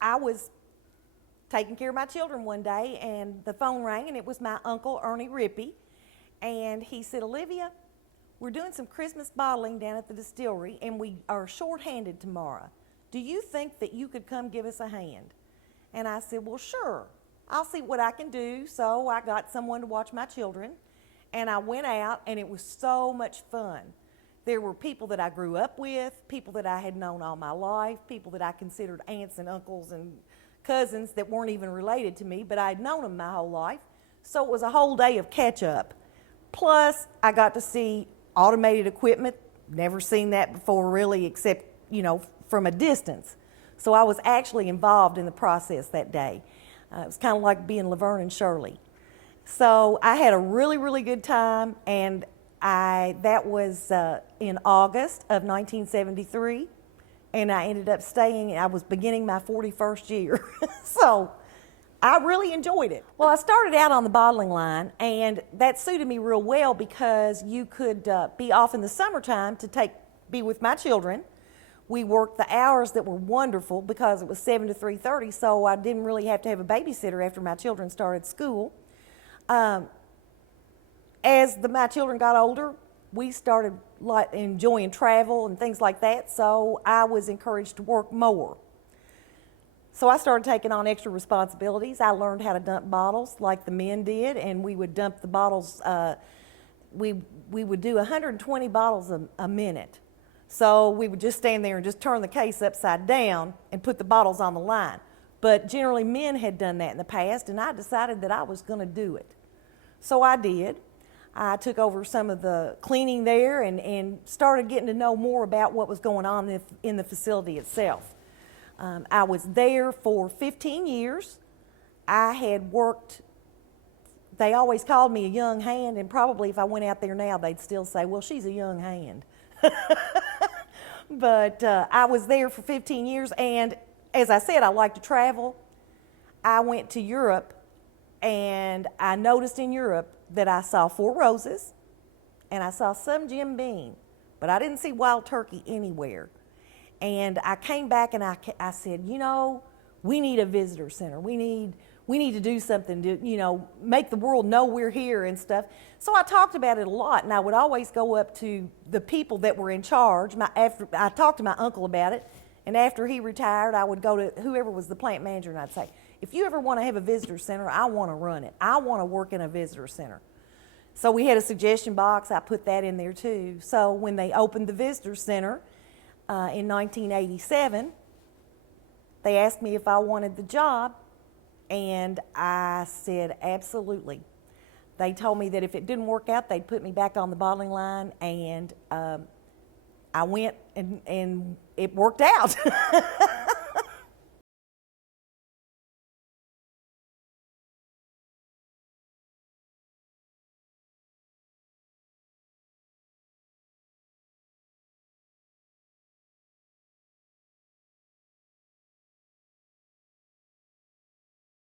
I was taking care of my children one day, and the phone rang, and it was my uncle, Ernie Ripy. And he said, Olivia, we're doing some Christmas bottling down at the distillery, and we are short-handed tomorrow. Do you think that you could come give us a hand? And I said, well, sure. I'll see what I can do. So I got someone to watch my children, and I went out, and it was so much fun. There were people that I grew up with, people that I had known all my life, people that I considered aunts and uncles and cousins that weren't even related to me, but I'd known them my whole life. So it was a whole day of catch-up. Plus, I got to see automated equipment. Never seen that before, really, except, from a distance. So I was actually involved in the process that day. It was kind of like being Laverne and Shirley. So I had a really, really good time, and that was in August of 1973, and I ended up staying. I was beginning my 41st year, so I really enjoyed it. Well, I started out on the bottling line, and that suited me real well because you could be off in the summertime to be with my children. We worked the hours that were wonderful because it was 7 to 3:30, so I didn't really have to have a babysitter after my children started school. As my children got older, we started enjoying travel and things like that, so I was encouraged to work more. So I started taking on extra responsibilities. I learned how to dump bottles like the men did, and we would dump the bottles. We would do 120 bottles a minute. So we would just stand there and just turn the case upside down and put the bottles on the line. But generally men had done that in the past, and I decided that I was going to do it. So I did. I took over some of the cleaning there and started getting to know more about what was going on in the facility itself. I was there for 15 years. I had worked, they always called me a young hand, and probably if I went out there now, they'd still say, well, she's a young hand. But I was there for 15 years, and as I said, I like to travel. I went to Europe, and I noticed in Europe that I saw Four Roses, and I saw some Jim Beam, but I didn't see wild turkey anywhere. And I came back and I said, we need a visitor center. We need to do something to, make the world know we're here and stuff. So I talked about it a lot, and I would always go up to the people that were in charge. I talked to my uncle about it, and after he retired, I would go to whoever was the plant manager, and I'd say, if you ever want to have a visitor center, I want to run it. I want to work in a visitor center. So we had a suggestion box. I put that in there too. So when they opened the visitor center in 1987, they asked me if I wanted the job, and I said absolutely. They told me that if it didn't work out, they'd put me back on the bottling line, and I went, and it worked out.